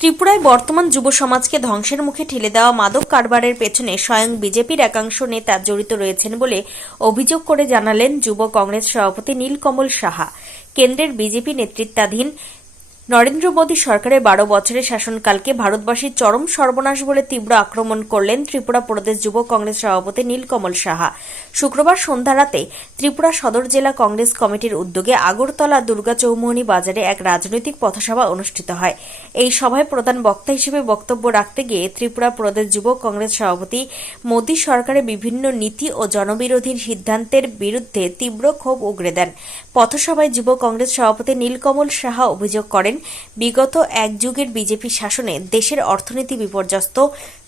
ত্রিপুরায় বর্তমান যুব সমাজকে ধ্বংসের মুখে ঠেলে দেওয়া মাদক কারবারের পেছনে স্বয়ং বিজেপির একাংশ নেতা জড়িত রয়েছেন বলে অভিযোগ করে জানালেন যুব কংগ্রেস সভাপতি নীলকমল সাহা। কেন্দ্রের বিজেপি নেতৃত্বাধীন নরেন্দ্র মোদী সরকারের 12 বছরের শাসনকালকে ভারতবাসীর চরম সর্বনাশ বলে তীব্র আক্রমণ করলেন ত্রিপুরা প্রদেশ যুব কংগ্রেস সভাপতি নীলকমল সাহা। শুক্রবার সন্ধ্যা রাতে ত্রিপুরা সদর জেলা কংগ্রেস কমিটির উদ্যোগে আগরতলা দুর্গা চৌমুহনী বাজারে এক রাজনৈতিক পথসভা অনুষ্ঠিত হয়। এই সভায় প্রধান বক্তা হিসেবে বক্তব্য রাখতে গিয়ে ত্রিপুরা প্রদেশ যুব কংগ্রেস সভাপতি মোদী সরকারের বিভিন্ন নীতি ও জনবিরোধী সিদ্ধান্তের বিরুদ্ধে তীব্র ক্ষোভ উগরে দেন। পথসভায় যুব কংগ্রেস সভাপতি নীলকমল সাহা অভিযোগ করেন, বিগত এক যুগের বিজেপি শাসনে দেশের অর্থনীতি বিপর্যস্ত,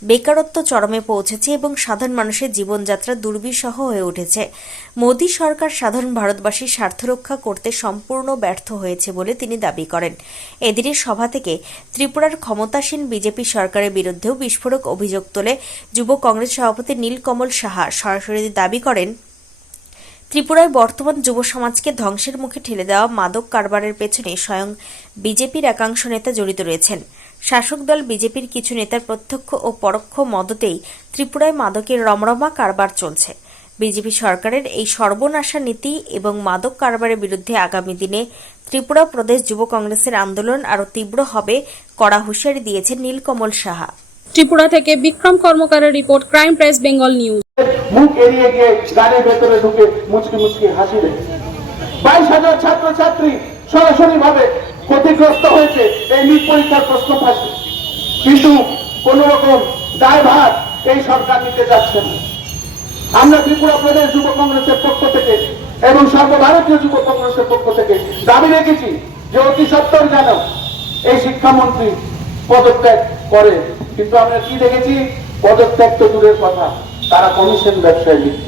বেকারত্ব চরমে পৌঁছেছে এবং সাধারণ মানুষের জীবনযাত্রা দুর্বিষহ হয়ে উঠেছে। মোদী সরকার সাধারণ ভারতবাসীর স্বার্থ রক্ষা করতে সম্পূর্ণ ব্যর্থ হয়েছে বলে তিনি দাবি করেন। এদিনের সভা থেকে ত্রিপুরার ক্ষমতাসীন বিজেপি সরকারের বিরুদ্ধেও বিস্ফোরক অভিযোগ তোলে যুব কংগ্রেস সভাপতি নীলকমল সাহা। সরাসরি দাবি করেন, ত্রিপুরায় বর্তমান যুব সমাজকে ধ্বংসের মুখে ঠেলে দেওয়া মাদক কারবারের পেছনে স্বয়ং বিজেপির একাংশ নেতা জড়িত রয়েছেন। শাসক দল বিজেপির কিছু নেতার প্রত্যক্ষ ও পরোক্ষ মদতেই ত্রিপুরায় মাদকের রমরমা কারবার চলছে। বিজেপি সরকারের এই সর্বনাশা নীতি এবং মাদক কারবারের বিরুদ্ধে আগামী দিনে ত্রিপুরা প্রদেশ যুব কংগ্রেসের আন্দোলন আরও তীব্র হবে, কড়া হুঁশিয়ারি দিয়েছেন নীলকমল সাহা। ত্রিপুরা থেকে বিক্রম কর্মকারের report, crime press Bengal news. মুখ এড়িয়ে গিয়ে গাড়ির ভেতরে ঢুকে মুচকি মুচকি হাসি দেয়। 22,000 ছাত্রছাত্রী সরাসরি ভাবে ক্ষতিগ্রস্ত হয়েছে এই নিট পরীক্ষার প্রশ্ন ফাঁসে, কিন্তু কোন রকম দায়ভার এই সরকার নিতে যাচ্ছে না। আমরা ত্রিপুরা প্রদেশ যুব কংগ্রেসের পক্ষ থেকে এবং সর্বভারতীয় যুব কংগ্রেসের পক্ষ থেকে দাবি রেখেছি যে অতি সত্বর যেন এই শিক্ষামন্ত্রী পদত্যাগ করে। কিন্তু আমরা কি দেখেছি? পদত্যাগ তো দূরের কথা, তারা কমিশন ব্যবসায় লিপ্ত।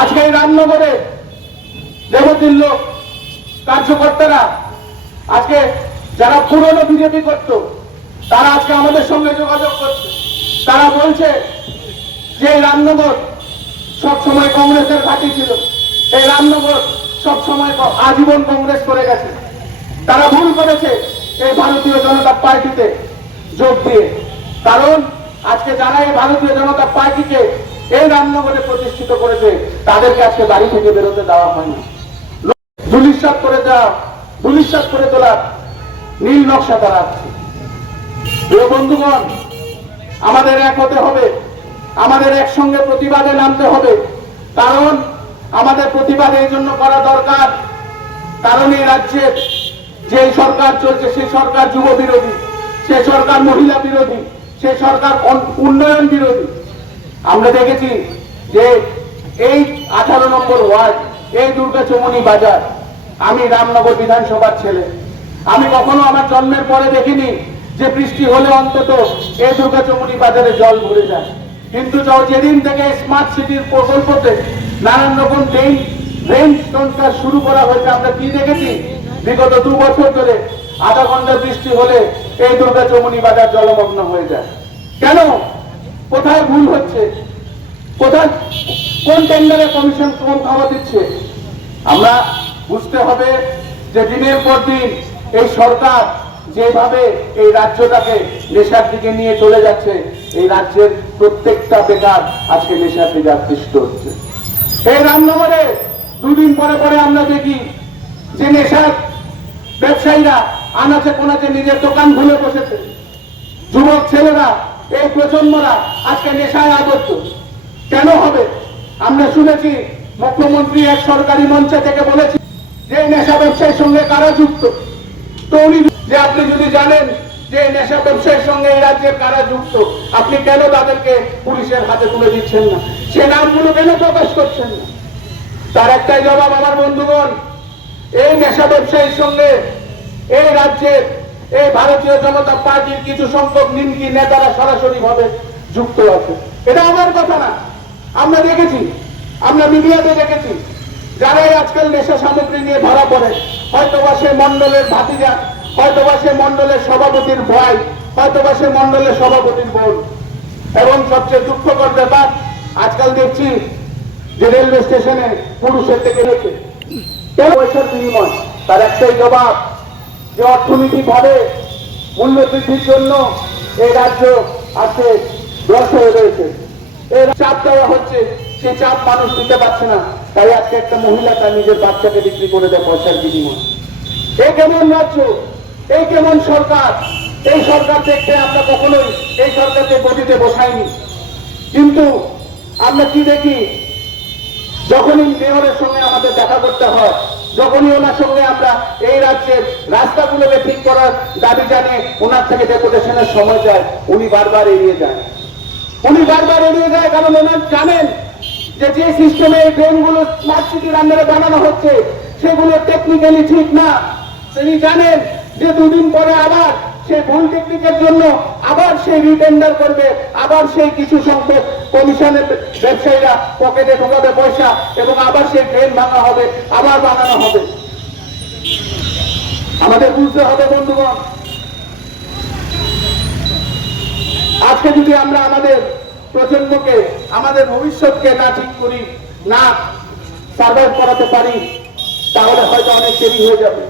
আজকে এই রামনগরে দেবতির লোক কার্যকর্তারা, আজকে যারা পুরনো বিজেপি করত, তারা আজকে আমাদের সঙ্গে যোগাযোগ করছে। তারা বলছে যে এই রামনগর সবসময় কংগ্রেসের ঘাঁটি ছিল, এই রামনগর সবসময় আজীবন কংগ্রেস করে গেছে। তারা ভুল করেছে এই ভারতীয় জনতা পার্টিতে যোগ দিয়ে, কারণ আজকে যারা এই ভারতীয় জনতা পার্টিকে এই রামনগরে প্রতিষ্ঠিত করেছে তাদেরকে আজকে বাড়ি থেকে বেরোতে দেওয়া হয়নি। ধুলিস্যাৎ করে তোলার নীল নকশা তারা আছে। প্রিয় বন্ধুগণ, আমাদের এক হতে হবে, আমাদের একসঙ্গে প্রতিবাদে নামতে হবে। কারণ আমাদের প্রতিবাদ এই জন্য করা দরকার, কারণ এই রাজ্যের যে সরকার চলছে সেই সরকার যুব বিরোধী, সে সরকার মহিলা বিরোধী, সে সরকার উন্নয়ন বিরোধী। আমরা দেখেছি যে এই 18 নম্বর ওয়ার্ড, এই দুর্গা চৌমুহনী বাজার, আমি রামনগর বিধানসভার ছেলে, আমি কখনো আমার জন্মের পরে দেখিনি যে বৃষ্টি হলে অন্তত এই দুর্গা চৌমুহনী বাজারে জল ভরে যায়। কিন্তু যেদিন থেকে স্মার্ট সিটির প্রকল্পতে নানান রকম ড্রেন সংস্কার শুরু করা হয়েছে, আমরা কি দেখেছি? বিগত 2 বছর ধরে আধা ঘন্টা বৃষ্টি হলে এই দুর্গা চৌমুহনী বাজার জলমগ্ন হয়ে যায়। কেন? কোথায় ভুল হচ্ছে? কোথায় কোন টেন্ডারে কমিশন কোন খাওয়া দিচ্ছে? আমরা বুঝতে হবে যে দিনের পর দিন এই সরকার যেভাবে এই রাজ্যটাকে নেশার দিকে নিয়ে চলে যাচ্ছে, এই রাজ্যের প্রত্যেকটা বেকার আজকে নেশার দিকে আকৃষ্ট হচ্ছে। এই রামনগরে 2 দিন পরে পরে আমরা দেখি যে নেশার ব্যবসায়ীরা আনাচে কোনাচে নিজের দোকান খুলে বসেছে। যুবক ছেলেরা, এই প্রজন্মরা আজকে নেশায় আবদ্ধ। কেন হবে? আমরা শুনেছি মুখ্যমন্ত্রী এক সরকারি মঞ্চে থেকে বলেছি যে নেশা ব্যবসায়ীর সঙ্গে কারা যুক্ত। তো উনি যে আপনি যদি জানেন যে নেশা ব্যবসায়ীর সঙ্গে এই রাজ্যের কারা যুক্ত, আপনি কেন তাদেরকে পুলিশের হাতে তুলে দিচ্ছেন না? সে নামগুলো কেন প্রকাশ করছেন না? তার একটাই জবাব আমার বন্ধুগণ, এই নেশা ব্যবসায়ীর সঙ্গে এই রাজ্যের এই ভারতীয় জনতা পার্টির কিছু সংখ্যক নিমকি নেতারা সরাসরি ভাবে যুক্ত আছে। এটা আমার কথা না, আমরা দেখেছি, আমরা মিডিয়াতে দেখেছি। যারাই আজকাল নেশা সামগ্রী নিয়ে ধরা পড়ে, হয়তোবা সে মন্ডলের ভাতিজা, হয়তোবা সে মন্ডলের সভাপতির ভাই, হয়তোবা সে মন্ডলের সভাপতির বোন। এবং সবচেয়ে দুঃখকর ব্যাপার, আজকাল দেখছি যে রেলওয়ে স্টেশনে পুরুষের থেকে রেখে পয়সার বিনিময়। তার একটাই জবাব যে অর্থনৈতিক ভাবে মূল্য বৃদ্ধির জন্য এই রাজ্য আজকে গ্রস্ত হয়ে রয়েছে। এর চাপ দেওয়া হচ্ছে, সেই চাপ মানুষ দিতে পারছে না, তাই আজকে একটা মহিলা তার নিজের বাচ্চাকে বিক্রি করে দেয় পয়সার বিনিময়ে। এই কেমন রাজ্য, এই কেমন সরকার? এই সরকার দেখতে আমরা কখনোই এই সরকারকে গদিতে বসাইনি, কিন্তু আমরা কি দেখি, যখনই মেয়রের সঙ্গে আমাদের দেখা করতে হয়, যখনই ওনার সঙ্গে আমরা এই রাজ্যের রাস্তাগুলোকে ঠিক করার দাবি জানিয়ে ওনার থেকে ডেপুটেশনের সময় যায়, উনি বারবার এড়িয়ে যায়। উনি বারবার এড়িয়ে যায় কারণ ওনার জানেন যে সিস্টেমে এই ড্রেনগুলো স্মার্ট সিটির আন্ডারে বানানো হচ্ছে সেগুলো টেকনিক্যালি ঠিক না। তিনি জানেন যে দুদিন পরে আবার সেই ভুল টেকনিকের জন্য আবার সেই রিটেন্ডার করবে, আবার সেই কিছু সংখ্যক কমিশনের ব্যবসায়ীরা পকেটে ঢোকাবে পয়সা এবং আবার সেই ড্রেন ভাঙা হবে, আবার বানানো হবে। আমাদের বুঝতে হবে বন্ধুগণ, আজকে যদি আমরা আমাদের প্রজন্মকে, আমাদের ভবিষ্যৎকে না ঠিক করি, না সার্ভাইভ করাতে পারি, তাহলে হয়তো অনেক দেরি হয়ে যাবে।